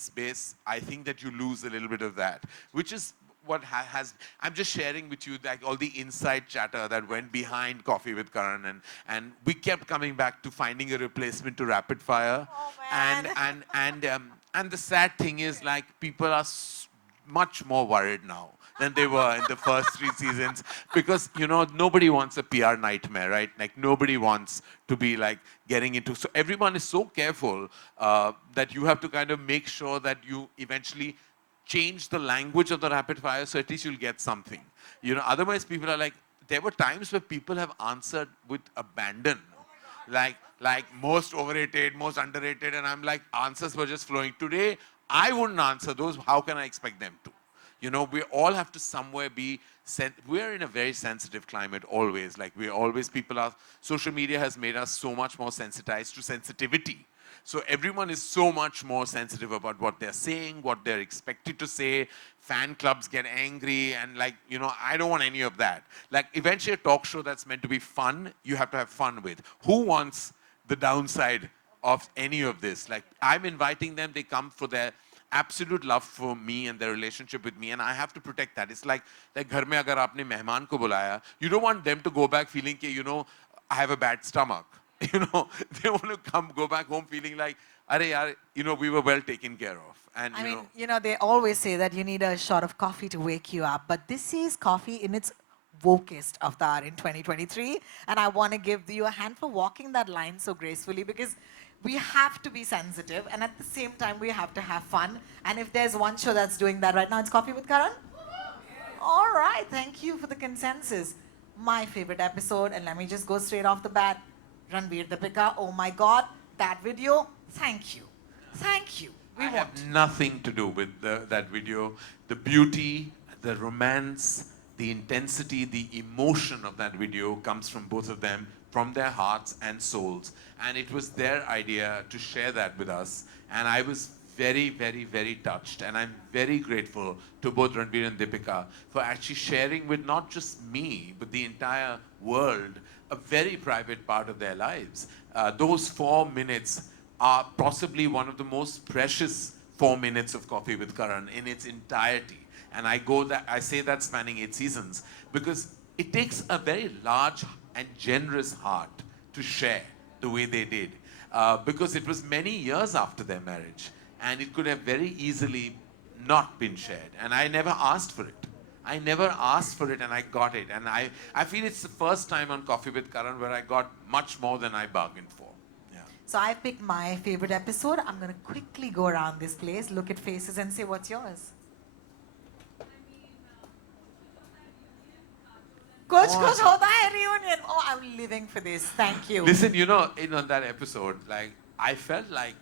space, I think that you lose a little bit of that, which is what has. I'm just sharing with you like all the inside chatter that went behind Coffee with Karan, and we kept coming back to finding a replacement to rapid fire, Oh and man. and the sad thing is like people are much more worried now than they were in the first 3 seasons, because nobody wants a PR nightmare, right? Like nobody wants to be like getting into. So everyone is so careful that you have to kind of make sure that you eventually change the language of the rapid fire, so at least you'll get something. Otherwise people are like, there were times where people have answered with abandon, like most overrated, most underrated, and I'm like, answers were just flowing. Today, I wouldn't answer those. How can I expect them to? We all have to somewhere be. We're in a very sensitive climate always. Like we're always, people are. Social media has made us so much more sensitized to sensitivity. So everyone is so much more sensitive about what they're saying, what they're expected to say. Fan clubs get angry, and like, I don't want any of that. Like eventually a talk show that's meant to be fun, you have to have fun with. Who wants the downside of any of this? Like I'm inviting them, they come for their absolute love for me and their relationship with me, and I have to protect that. It's like घर में अगर आपने मेहमान को बुलाया, you don't want them to go back feeling कि, I have a bad stomach. They want to go back home feeling like, अरे यार, we were well taken care of. And I mean, they always say that you need a shot of coffee to wake you up, but this is coffee in its wokest avatar in 2023. And I want to give you a hand for walking that line so gracefully, because we have to be sensitive and at the same time we have to have fun. And if there's one show that's doing that right now, it's Coffee with Karan. All right, thank you for the consensus. My favorite episode, and let me just go straight off the bat, Ranveer Deepika. Oh my God, that video. Thank you, thank you. I have nothing to do with that video. The beauty, the romance, the intensity, the emotion of that video comes from both of them, from their hearts and souls. And it was their idea to share that with us. And I was very, very, very touched. And I'm very grateful to both Ranveer and Deepika for actually sharing with not just me, but the entire world, a very private part of their lives. Those 4 minutes are possibly one of the most precious 4 minutes of Coffee with Karan in its entirety. And I say that spanning 8 seasons, because it takes a very large and generous heart to share the way they did. Because it was many years after their marriage, and it could have very easily not been shared. And I never asked for it. I never asked for it, and I got it. And I feel it's the first time on Coffee with Karan where I got much more than I bargained for. So I picked my favorite episode. I'm going to quickly go around this place, look at faces and say, what's yours? Kuch kuch hota hai reunion. Oh, I'm living for this. Thank you. Listen, in that episode, like, I felt like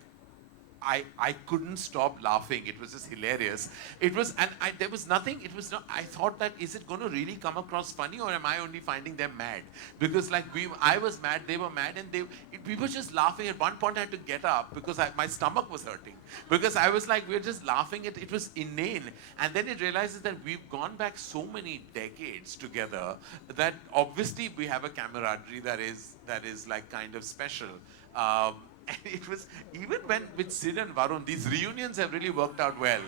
I couldn't stop laughing. It was just hilarious. It was, and there was nothing, it was not, I thought that, is it going to really come across funny, or am I only finding them mad? Because like I was mad, they were mad, and we were just laughing. At one point I had to get up because my stomach was hurting. Because I was like, we were just laughing. It was inane. And then it realizes that we've gone back so many decades together that obviously we have a camaraderie that is like kind of special. And it was, even when with Sid and Varun, these reunions have really worked out well.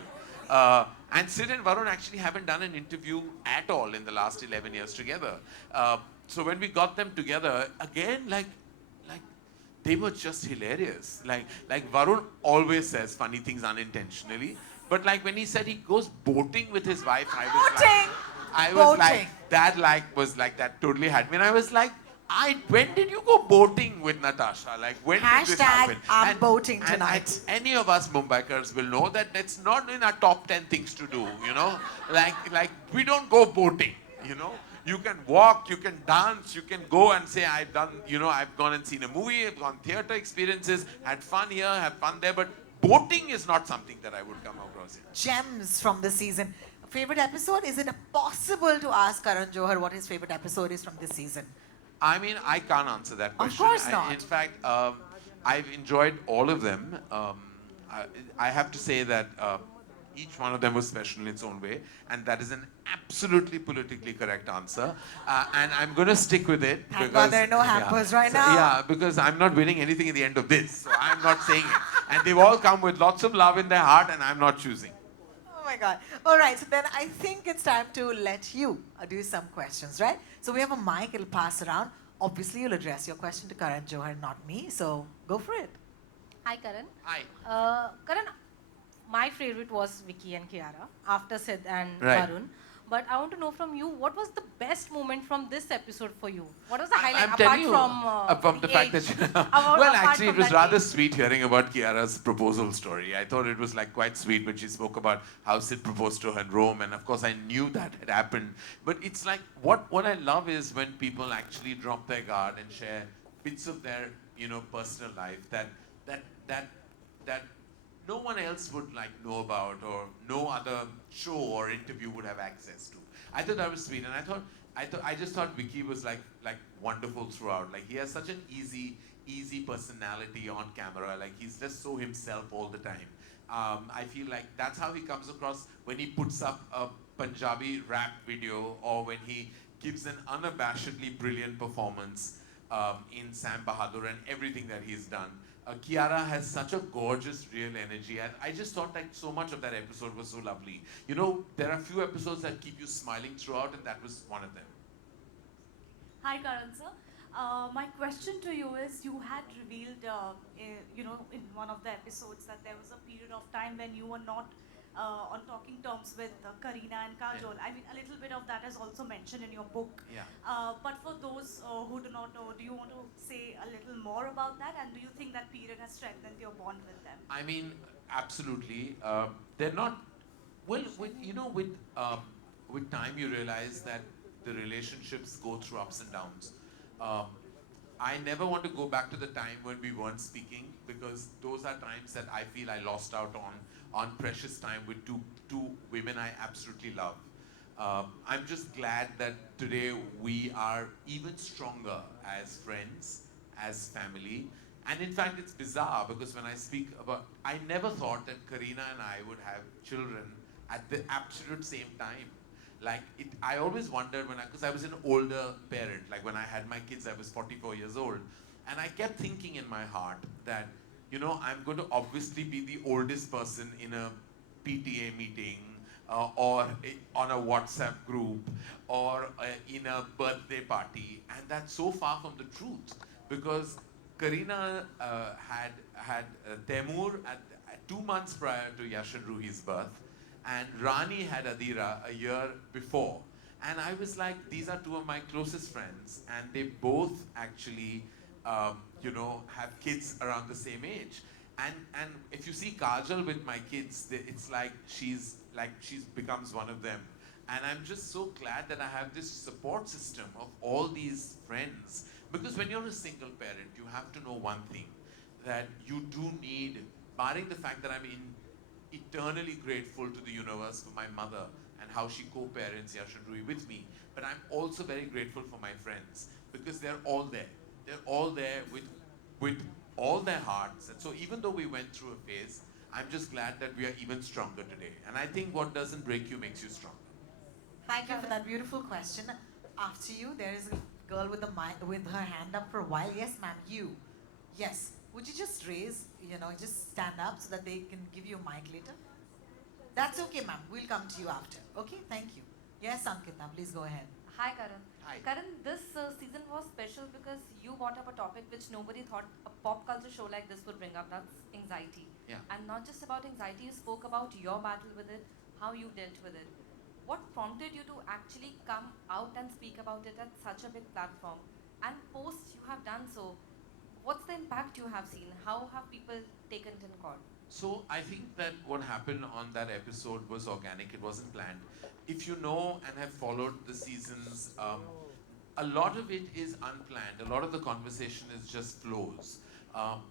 And Sid and Varun actually haven't done an interview at all in the last 11 years together. So when we got them together, again, like they were just hilarious. Like Varun always says funny things unintentionally. But like when he said he goes boating with his wife, I was like, that totally had me. And I was like, when did you go boating with Natasha? Like, when did this happen? I'm boating tonight. And any of us Mumbaikars will know that it's not in our top 10 things to do, Like we don't go boating, You can walk, you can dance, you can go and say, I've gone and seen a movie, I've gone theater experiences, had fun here, had fun there, but boating is not something that I would come across here. Gems from the season. Favorite episode? Is it possible to ask Karan Johar what his favorite episode is from this season? I mean, I can't answer that question. Of course not. In fact, I've enjoyed all of them. I have to say that each one of them was special in its own way, and that is an absolutely politically correct answer. And I'm going to stick with it. Thank God there are no hampers right now. Yeah, because I'm not winning anything at the end of this, so I'm not saying it. And they've all come with lots of love in their heart, and I'm not choosing. Oh my God. All right, so then I think it's time to let you do some questions, right? So we have a mic, it'll pass around. Obviously, you'll address your question to Karan Johar, not me. So go for it. Hi, Karan. Hi. Karan, my favorite was Vicky and Kiara after Sid and Right. Varun. But I want to know from you, what was the best moment from this episode for you? What was the highlight I'm apart telling you, from the the fact age? that About- well, apart actually, it from was that rather age. sweet hearing about Kiara's proposal story. I thought it was like quite sweet when she spoke about how Sid proposed to her in Rome, and of course, I knew that had happened. But it's like what I love is when people actually drop their guard and share bits of their personal life that that that no one else would like know about, or no other show or interview would have access to. I thought that was sweet, and I just thought Vicky was like wonderful throughout. Like he has such an easy personality on camera. Like he's just so himself all the time. I feel like that's how he comes across when he puts up a Punjabi rap video, or when he gives an unabashedly brilliant performance in Sam Bahadur and everything that he's done. Kiara has such a gorgeous, real energy, and I just thought like so much of that episode was so lovely. You know, there are few episodes that keep you smiling throughout, and that was one of them. Hi, Karan sir. My question to you is, you had revealed, in one of the episodes that there was a period of time when you were not on talking terms with Kareena and Kajol. Yeah. I mean, a little bit of that is also mentioned in your book. Yeah. But for those who do not know, do you want to say a little more about that? And do you think that period has strengthened your bond with them? I mean, absolutely. They're not. Well, with time, you realize that the relationships go through ups and downs. Um, I never want to go back to the time when we weren't speaking, because those are times that I feel I lost out on precious time with two women I absolutely love. I'm just glad that today we are even stronger as friends, as family. And in fact, it's bizarre because when I speak about, I never thought that Kareena and I would have children at the absolute same time. Like I always wondered because I was an older parent. Like when I had my kids, I was 44 years old, and I kept thinking in my heart that, I'm going to obviously be the oldest person in a PTA meeting, or on a WhatsApp group, or in a birthday party, and that's so far from the truth, because Kareena had Temur at 2 months prior to Yash and Ruhi's birth, and Rani had Adira a year before. And I was like, these are two of my closest friends, and they both actually, have kids around the same age. And if you see Kajal with my kids, it's like she's becomes one of them. And I'm just so glad that I have this support system of all these friends. Because when you're a single parent, you have to know one thing, that you do need, barring the fact that I'm eternally grateful to the universe for my mother and how she co-parents Yash and Rui with me, but I'm also very grateful for my friends, because they're all there. They're all there with all their hearts. And so even though we went through a phase, I'm just glad that we are even stronger today. And I think what doesn't break you makes you stronger. Thank you for that beautiful question. After you, there is a girl with with her hand up for a while. Yes, ma'am, you. Yes. Would you just raise, just stand up so that they can give you a mic later? That's okay, ma'am. We'll come to you after. Okay, thank you. Yes, Ankita, please go ahead. Hi, Karan. Hi. Karan, this season was special because you brought up a topic which nobody thought a pop culture show like this would bring up. That's anxiety. Yeah. And not just about anxiety, you spoke about your battle with it, how you dealt with it. What prompted you to actually come out and speak about it at such a big platform? And post you have done so, what's the impact you have seen? How have people taken it in court? So I think that what happened on that episode was organic. It wasn't planned. If you know and have followed the seasons, a lot of it is unplanned. A lot of the conversation is just flows. Um,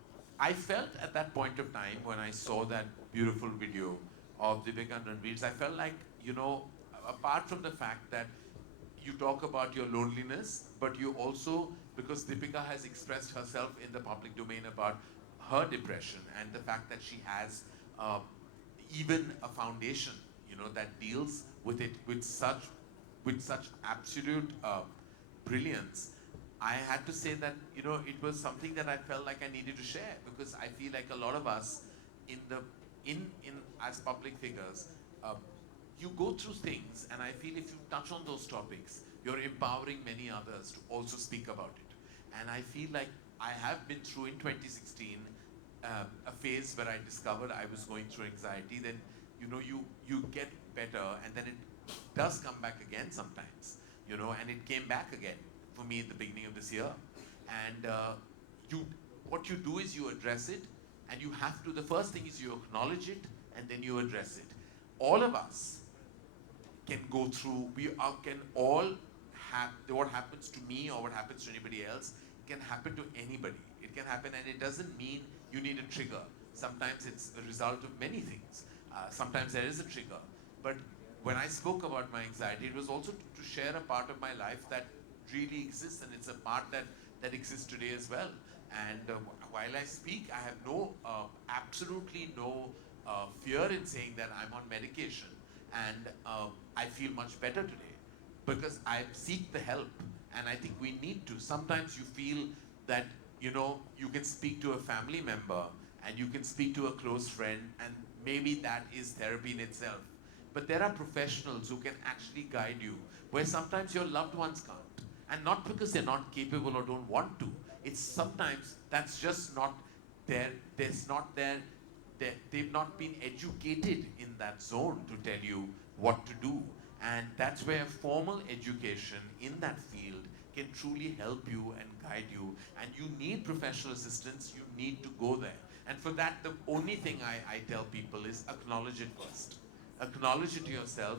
I felt at that point of time when I saw that beautiful video of Deepika and Ranveer's, I felt like, apart from the fact that you talk about your loneliness, but you also, because Deepika has expressed herself in the public domain about her depression and the fact that she has uh, even a foundation, that deals with it with such absolute brilliance. I had to say that, it was something that I felt like I needed to share, because I feel like a lot of us in the in as public figures, uh, you go through things, and I feel if you touch on those topics, you're empowering many others to also speak about it. And I feel like I have been through in 2016 a phase where I discovered I was going through anxiety. Then you get better, and then it does come back again sometimes. And it came back again for me at the beginning of this year. And you, what you do is you address it, and you have to. The first thing is you acknowledge it, and then you address it. All of us can go through, can all have, what happens to me or what happens to anybody else can happen to anybody. It can happen, and it doesn't mean you need a trigger. Sometimes it's a result of many things. Sometimes there is a trigger. But when I spoke about my anxiety, it was also to share a part of my life that really exists, and it's a part that exists today as well. And while I speak, I have absolutely no fear in saying that I'm on medication, and I feel much better today because I seek the help. And I think we need to. Sometimes you feel that you can speak to a family member, and you can speak to a close friend, and maybe that is therapy in itself. But there are professionals who can actually guide you, where sometimes your loved ones can't. And not because they're not capable or don't want to. It's sometimes that's just not there. There's not there. They've not been educated in that zone to tell you what to do. And that's where formal education in that field can truly help you and guide you. And you need professional assistance. You need to go there. And for that, the only thing I tell people is acknowledge it first. Acknowledge it to yourself,